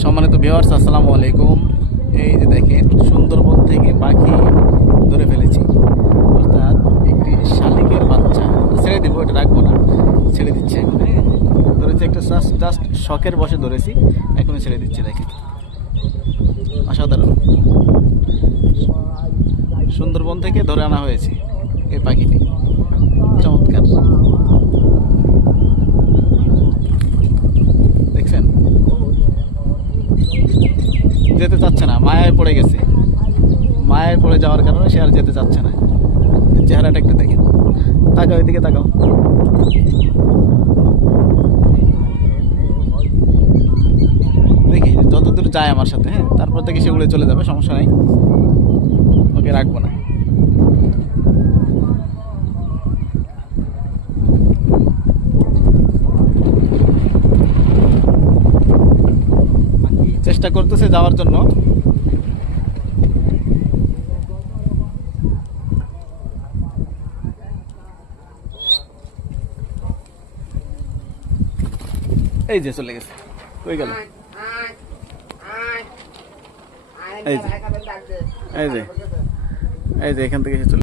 সম্মানিত ভিউয়ার্স, আসসালামু আলাইকুম। এই যে দেখেন, সুন্দরবন থেকে পাখি ধরে ফেলেছি, অর্থাৎ একটি শালিকের বাচ্চা। ছেড়ে দিব, এটা রাখবো না, ছেড়ে দিচ্ছে এখন। হ্যাঁ, ধরেছি একটা জাস্ট শখের বসে ধরেছি, এখনই ছেড়ে দিচ্ছে। দেখেন, অসাধারণ। সুন্দরবন থেকে ধরে আনা হয়েছে এই পাখিটি, চমৎকার। দেখছেন, যেতে চাচ্ছে না, মায়ায় পড়ে গেছে। মায়ায় পড়ে যাওয়ার কারণে সে আর যেতে চাচ্ছে না। চেহারাটা একটু দেখেন, তাকাও, এদিকে তাকাও। দেখি যতদূর যায় আমার সাথে, হ্যাঁ, তারপর থেকে সে উড়ে চলে যাবে, সমস্যা নাই, ওকে রাখবো না। চেষ্টা করতেছে যাওয়ার জন্য। এই যে চলে গেছে, কই গেল? এই যে এই যে এই যে এখান থেকে সে চলে